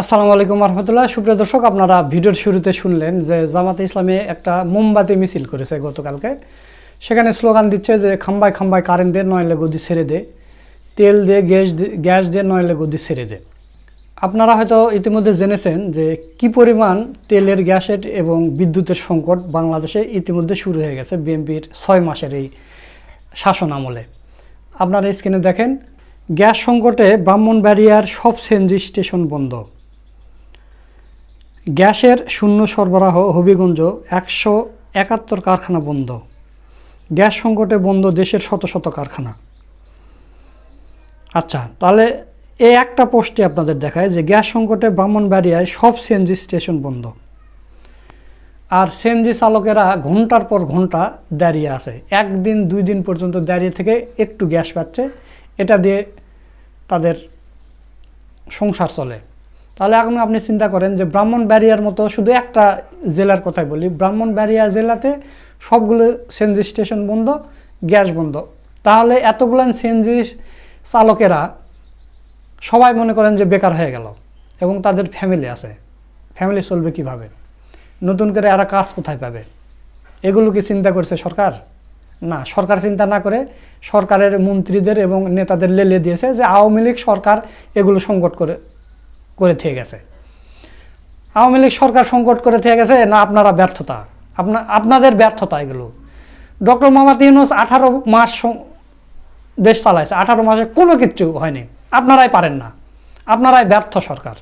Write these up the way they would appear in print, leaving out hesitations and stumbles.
আসসালামু আলাইকুম রহমতুল্লাহ। সুপ্রিয় দর্শক, আপনারা ভিডিওর শুরুতে শুনলেন যে জামাতে ইসলামী একটা মোমবাতি মিছিল করেছে গতকালকে। সেখানে স্লোগান দিচ্ছে যে খাম্বায় খাম্বায় কারেন্ট দে, নইলে গদি ছেড়ে দে, তেল দে, গ্যাস দে, নইলে গদি ছেড়ে দে। আপনারা হয়তো ইতিমধ্যে জেনেছেন যে কি পরিমাণ তেলের, গ্যাসের এবং বিদ্যুতের সংকট বাংলাদেশে ইতিমধ্যে শুরু হয়ে গেছে বিএনপির 6 মাসের এই শাসন আমলে। আপনারা স্ক্রিনে দেখেন, গ্যাস সংকটে ব্রাহ্মণবাড়িয়ার সব সিএনজি স্টেশন বন্ধ, গ্যাসের শূন্য সরবরাহ, হবিগঞ্জ 171 কারখানা বন্ধ, গ্যাস সংকটে বন্ধ দেশের শত শত কারখানা। আচ্ছা, তাহলে এই একটা পোস্টে আপনাদের দেখায় যে গ্যাস সংকটে ব্রাহ্মণবাড়িয়ায় সব সিএনজি স্টেশন বন্ধ, আর সিএনজি চালকেরা ঘন্টার পর ঘন্টা দাঁড়িয়ে আছে, 1 দিন 2 দিন পর্যন্ত দাঁড়িয়ে থেকে একটু গ্যাস পাচ্ছে, এটা দিয়ে তাদের সংসার চলে। তাহলে এখন আপনি চিন্তা করেন যে ব্রাহ্মণবাড়িয়ার মতো, শুধু একটা জেলার কথাই বলি, ব্রাহ্মণবাড়িয়া জেলাতে সবগুলো সিএনজি স্টেশন বন্ধ, গ্যাস বন্ধ। তাহলে এতগুলো সিএনজি চালকেরা সবাই মনে করেন যে বেকার হয়ে গেল, এবং তাদের ফ্যামিলি আছে, ফ্যামিলি চলবে কিভাবে? নতুন করে এরা কাজ কোথায় পাবে? এগুলো কি চিন্তা করছে সরকার? না, সরকার চিন্তা না করে সরকারের মন্ত্রীদের এবং নেতাদের লেলিয়ে দিয়েছে যে আওয়ামী লীগ সরকার এগুলো সংকট করে থেকে গেছে। আওয়ামী লীগ সরকার সংকট করে থেকে গেছে না, আপনারা ব্যর্থতা, আপনাদের ব্যর্থতা এগুলো। ডক্টর মোহাম্মদ ইউনূস 18 মাস দেশ চালাইছে, 18 মাসে কোনো কিচ্ছু হয়নি। আপনারাই পারেন না, আপনারাই ব্যর্থ সরকার।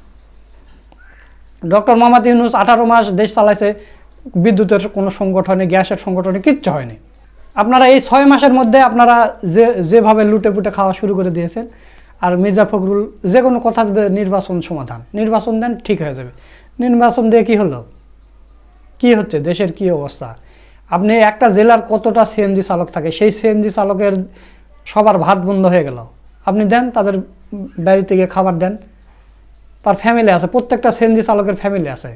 ডক্টর মোহাম্মদ ইউনূস 18 মাস দেশ চালাইছে, বিদ্যুতের কোনো সংকট হয়নি, গ্যাসের সংকট হয়নি, কিচ্ছু হয়নি। আপনারা এই 6 মাসের মধ্যে আপনারা যেভাবে লুটে পুটে খাওয়া শুরু করে দিয়েছেন। আর মির্জা ফখরুল যে কোনো কথা নির্বাচন সমাধান, নির্বাচন দেন ঠিক হয়ে যাবে। নির্বাচন দিয়ে কি হলো? কি হচ্ছে? দেশের কি অবস্থা? আপনি একটা জেলার কতটা সিএনজি চালক থাকে, সেই সিএনজি চালকের সবার ভাত বন্ধ হয়ে গেল। আপনি দেন, তাদের বাড়িতে গিয়ে খাবার দেন, তার ফ্যামিলি আছে, প্রত্যেকটা সিএনজি চালকের ফ্যামিলি আছে।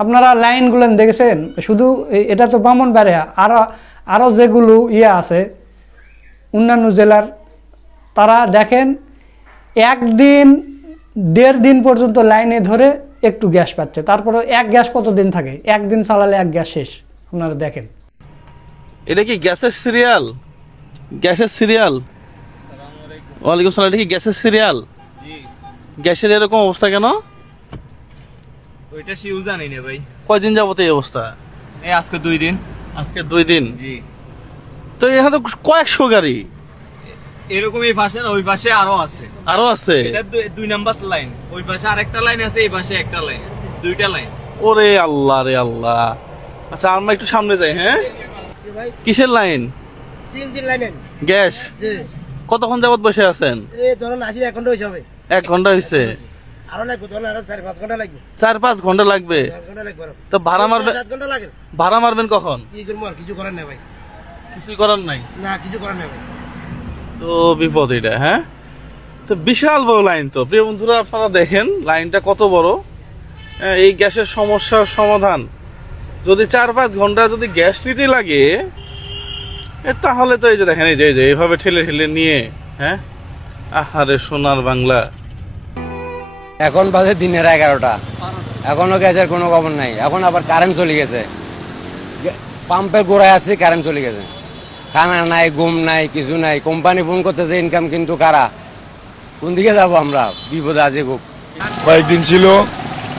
আপনারা লাইনগুলো দেখেছেন? শুধু এটা তো ব্রাহ্মণবাড়িয়া, আরও যেগুলো আছে অন্যান্য জেলার, তারা দেখেন 1 দিন 1.5 দিন পর্যন্ত লাইনে ধরে একটু গ্যাস পাচ্ছে। তারপরে এক গ্যাস কতদিন থাকে? 1 দিন চালালে এক গ্যাস শেষ। আপনারা দেখেন, এটা কি গ্যাসের সিরিয়াল? গ্যাসের সিরিয়াল? ওয়ালাইকুম সালাম। এটা কি গ্যাসের সিরিয়াল? জি। গ্যাসের এরকম অবস্থা কেন? ওইটা শিউ জানি না ভাই। কয়দিন যাবত এই অবস্থা? এই আজকে 2 দিন। আজকে 2 দিন? জি। তো এখানে তো কয়েকশো গাড়ি এরকম এই পাশে না, ওই পাশে আরো আছে। আরো আছে? এটা 2 নাম্বার লাইন, ওই পাশে আরেকটা লাইন আছে, এই পাশে একটা লাইন, 2টা লাইন। ওরে আল্লাহ রে আল্লাহ। আচ্ছা, আমরা একটু সামনে যাই। হ্যাঁ, কিসের লাইন? সিএনজি লাইনের গ্যাস? জি। কতক্ষণ যাবত বসে আছেন? এই ধরুন 1 ঘন্টা হয়েছে হবে। 1 ঘন্টা হয়েছে? আরো লাগবে, ধরুন আরো 4-5 ঘন্টা লাগবে। 4-5 ঘন্টা লাগবে? 5 ঘন্টা লাগবে আরো। তো ভাড়া মারবেন? 7 ঘন্টা লাগে। ভাড়া মারবেন কখন? কি করবো আর, কিছু করার নেই ভাই। কিছুই করার নাই? না, কিছু করার নেই ভাই। তো বিপদ এটা। হ্যাঁ, তো বিশাল বড় লাইন। তো প্রিয় বন্ধুরা, আপনারা দেখেন লাইনটা কত বড়। এই গ্যাসের সমস্যার সমাধান যদি 4-5 ঘন্টা যদি গ্যাস নিতে লাগে, তাহলে তো এই যে দেখেন, এই যে এইভাবে ঠেলে ঠেলে নিয়ে, হ্যাঁ, আহারে সোনার বাংলা। এখন বাজে দিনের 11টা, এখনো গ্যাসের কোনো খবর নাই। এখন আবার কারেন্ট চলে গেছে, পাম্পের গোড়ায় আছে, কারেন্ট চলে গেছে। খানা নাই, ঘুম নাই, কিছু নাই। কোম্পানি ফোন করতেছে, ইনকাম কিন্তু কারা, কোন দিকে যাবো আমরা? বিপদে আছে খুব। কয়েকদিন ছিল,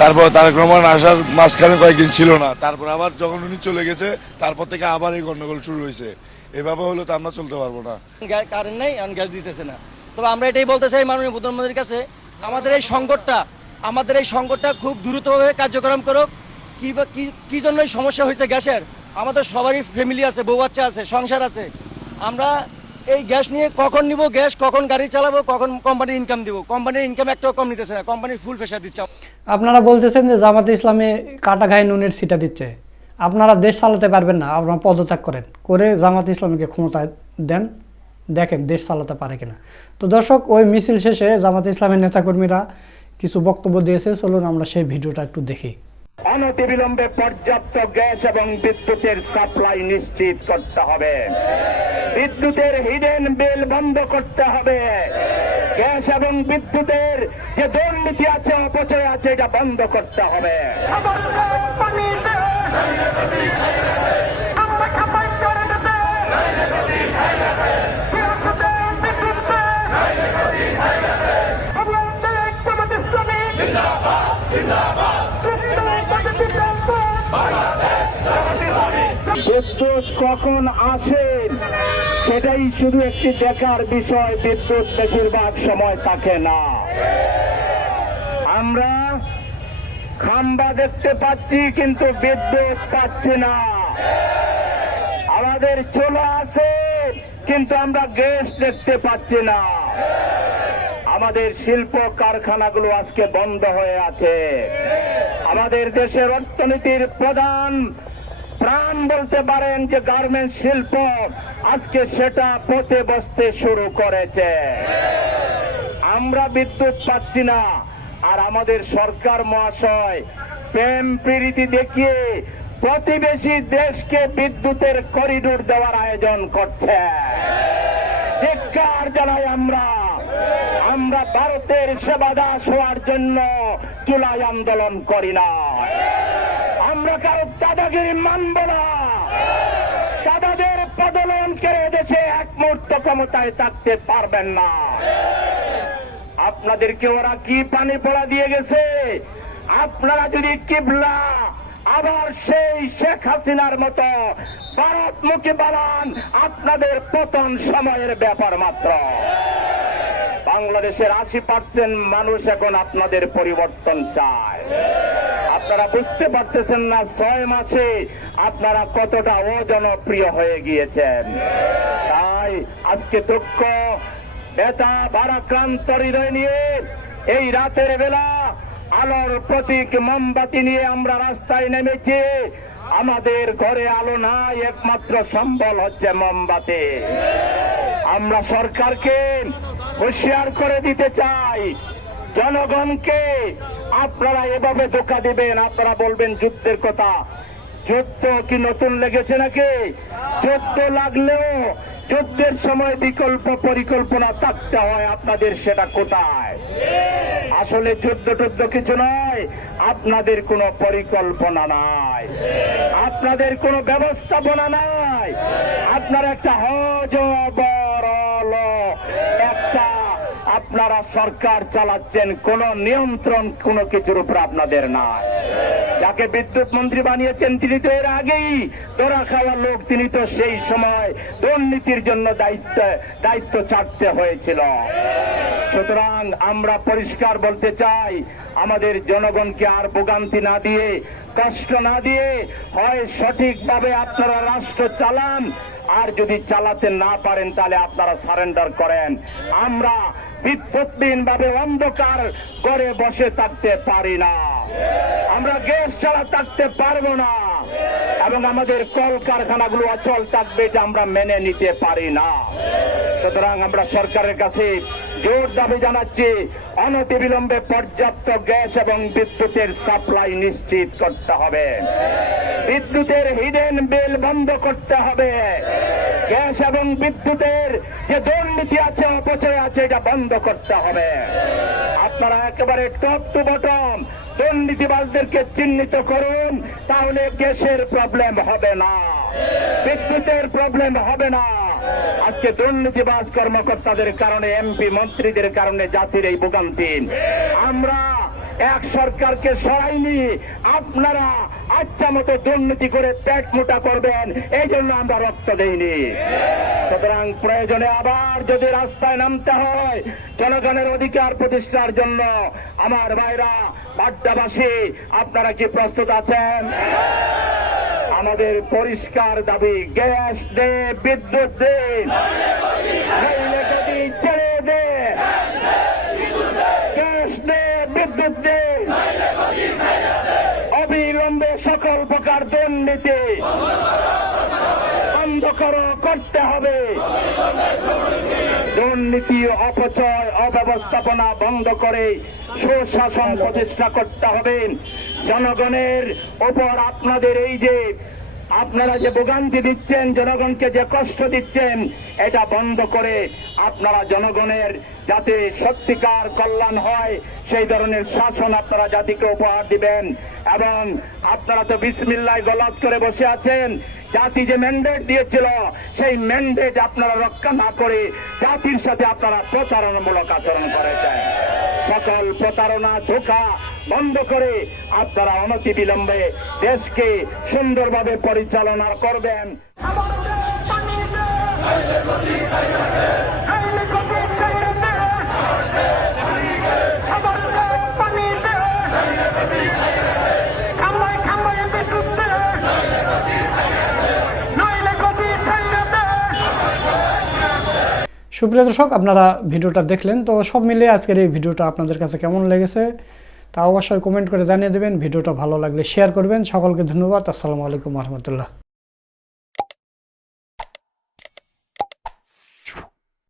তারপর তারেক রহমান আসার মাঝখানে কয়েকদিন ছিল না, তারপর আবার যখন উনি চলে গেছে তারপর থেকে আবার এই গন্ডগোল শুরু হয়েছে। এভাবে হলে তো আমরা চলতে পারবো না। কারেন্ট নেই, গ্যাস দিতেছে না। তবে আমরা এটাই বলতে চাই মাননীয় প্রধানমন্ত্রীর কাছে, আমাদের এই সংকটটা খুব দ্রুতভাবে কার্যক্রম করুক। কি জন্য এই সমস্যা হয়েছে গ্যাসের? আমাদের সবারই ফ্যামিলি আছে, বউ বাচ্চা আছে, সংসার আছে। আমরা এই গ্যাস নিয়ে কখন নিব গ্যাস, কখন গাড়ি চালাবো, কখন কোম্পানির ইনকাম দিব। কোম্পানির ইনকাম একটাও কম নিতেছে না, কোম্পানির ফুল প্রেশার দিচ্ছে। আপনারা বলতেছেন যে জামাতে ইসলামে কাটা গায়ে নুনের ছিটা দিচ্ছে। আপনারা দেশ চালাতে পারবেন না, আপনারা পদত্যাগ করেন, করে জামাতে ইসলামীকে ক্ষমতায় দেন, দেখেন দেশ চালাতে পারে কিনা। তো দর্শক, ওই মিছিল শেষে জামাতে ইসলামের নেতাকর্মীরা কিছু বক্তব্য দিয়েছে, চলুন আমরা সেই ভিডিওটা একটু দেখি। অনতিবিলম্বে পর্যাপ্ত গ্যাস এবং বিদ্যুতের সাপ্লাই নিশ্চিত করতে হবে। বিদ্যুতের হিডেন বিল বন্ধ করতে হবে। গ্যাস এবং বিদ্যুতের যে দুর্নীতি আছে, অপচয় আছে, এটা বন্ধ করতে হবে। বিদ্যুৎ কখন আসে সেটাই শুধু একটি দেখার বিষয়, বিদ্যুৎ বেশিরভাগ সময় থাকে না। আমরা খাম্বা দেখতে পাচ্ছি কিন্তু বিদ্যুৎ পাচ্ছি না। আমাদের চুলা আছে কিন্তু আমরা গ্যাস দেখতে পাচ্ছি না। আমাদের শিল্প কারখানাগুলো আজকে বন্ধ হয়ে আছে। আমাদের দেশের অর্থনীতির প্রধান প্রাণ বলতে পারেন যে গার্মেন্টস শিল্প, আজকে সেটা পথে বসতে শুরু করেছে। আমরা বিদ্যুৎ পাচ্ছি না, আর আমাদের সরকার মহাশয় প্রেম প্রীতি দেখিয়ে প্রতিবেশী দেশকে বিদ্যুতের করিডোর দেওয়ার আয়োজন করছে। ধিক্কার জানাই আমরা। আমরা ভারতের সেবাদাস হওয়ার জন্য জুলাই আন্দোলন করি না। আমরা কারো দাদাগিরি মানব না। দাদাদের পদলন করে দেশে এক মুহূর্ত ক্ষমতায় থাকতে পারবেন না। আপনাদেরকে ওরা কি পানি পড়া দিয়ে গেছে? আপনারা যদি কিবলা আবার সেই শেখ হাসিনার মতো ভারতমুখী বানান, আপনাদের পতন সময়ের ব্যাপার মাত্র। বাংলাদেশের 80% মানুষ এখন আপনাদের পরিবর্তন চায়। আপনারা বুঝতে পারতেছেন না 6 মাসে আপনারা কতটা অজনপ্রিয় হয়ে গিয়েছেন। তাই আজকে দুঃখ, ব্যথা, ভারাক্রান্ত হৃদয় নিয়ে এই রাতের বেলা আলোর প্রতীক মোমবাতি নিয়ে আমরা রাস্তায় নেমেছি। আমাদের ঘরে আলো নাই, একমাত্র সম্বল হচ্ছে মোমবাতি। আমরা সরকারকে হুঁশিয়ার করে দিতে চাই, জনগণকে আপনারা এভাবে ধোঁকা দিবেন। আপনারা বলবেন যুদ্ধের কথা। যুদ্ধ কি নতুন লেগেছে নাকি? যুদ্ধ লাগলেও যুদ্ধের সময় বিকল্প পরিকল্পনা থাকতে হয়। আপনাদের সেটা কোথায়? আসলে যুদ্ধ টুদ্ধ কিছু নয়, আপনাদের কোনো পরিকল্পনা নাই, আপনাদের কোনো ব্যবস্থাপনা নাই। আপনারা একটা হজবরল একটা আপনারা সরকার চালাচ্ছেন, কোন নিয়ন্ত্রণ কোনো কিছুর উপর আপনাদের নাই। যাকে বিদ্যুৎ মন্ত্রী বানিয়েছেন তিনি তো এর আগেই ধরা খাওয়া লোক, তিনি তো সেই সময় দুর্নীতির জন্য দায়িত্ব ছাড়তে হয়েছিল। সুতরাং আমরা পরিষ্কার বলতে চাই, আমাদের জনগণকে আর ভোগান্তি না দিয়ে, কষ্ট না দিয়ে, হয় সঠিকভাবে আপনারা রাষ্ট্র চালান, আর যদি চালাতে না পারেন তাহলে আপনারা সারেন্ডার করেন। আমরা বিদ্যুৎহীন ভাবে অন্ধকার করে বসে থাকতে পারি না। আমরা গ্যাস ছাড়া থাকতে পারবো না, এবং আমাদের কলকারখানাগুলো অচল থাকবে, যে আমরা মেনে নিতে পারি না। সুতরাং আমরা সরকারের কাছে জোর দাবি জানাচ্ছি, অনতিবিলম্বে পর্যাপ্ত গ্যাস এবং বিদ্যুতের সাপ্লাই নিশ্চিত করতে হবে। বিদ্যুতের হিডেন বিল বন্ধ করতে হবে। গ্যাস এবং বিদ্যুতের যে দুর্নীতি আছে, অপচয় আছে, এটা বন্ধ করতে হবে। আপনারা একেবারে টপ টু বটম দুর্নীতিবাজদেরকে চিহ্নিত করুন, তাহলে গ্যাসের প্রবলেম হবে না, বিদ্যুতের প্রবলেম হবে না। আজকে দুর্নীতিবাজ কর্মকর্তাদের কারণে, এমপি মন্ত্রীদের কারণে জাতির এই ভোগান্তি। আমরা এক সরকারকে সরাইনি, আপনারা আচ্ছা মতো দুর্নীতি করে পেট মোটা করবেন, এই জন্য আমরা রক্ত দেইনি। সুতরাং প্রয়োজনে আবার যদি রাস্তায় নামতে হয় জনগণের অধিকার প্রতিষ্ঠার জন্য, আমার ভাইরা বাড্ডাবাসী, আপনারা কি প্রস্তুত আছেন? আমাদের পরিষ্কার দাবি, গ্যাস দে, বিদ্যুৎ দে, নইলে গদি ছেড়ে দে, গ্যাস দে, বিদ্যুৎ দে, অবিলম্বে সকল প্রকার দুর্নীতি বন্ধ করতে হবে। দুর্নীতি, অপচয়, অব্যবস্থাপনা বন্ধ করে সুশাসন প্রতিষ্ঠা করতে হবে। জনগণের ওপর আপনাদের এই যে আপনারা যে ভোগান্তি দিচ্ছেন, জনগণকে যে কষ্ট দিচ্ছেন, এটা বন্ধ করে আপনারা জনগণের যাতে সত্যিকার কল্যাণ হয় সেই ধরনের শাসন আপনারা জাতিকে উপহার দিবেন। এবং আপনারা তো বিসমিল্লাহ গলাত করে বসে আছেন। জাতি যে ম্যান্ডেট দিয়েছিল সেই ম্যান্ডেট আপনারা রক্ষা না করে জাতির সাথে আপনারা প্রতারণামূলক আচরণ করেছেন। সকল প্রতারণা, ধোঁকা বন্ধ করে আপনারা অনতিবিলম্বে দেশকে সুন্দরভাবে পরিচালনা করবেন। সুপ্রিয় দর্শক, আপনারা ভিডিওটা দেখলেন, তো সব মিলিয়ে আজকের এই ভিডিওটা আপনাদের কাছে কেমন লেগেছে তা অবশ্যই কমেন্ট করে জানিয়ে দেবেন। ভিডিওটা ভালো লাগলে শেয়ার করবেন। সকলকে ধন্যবাদ। আসসালামু আলাইকুম রহমতুল্লাহ।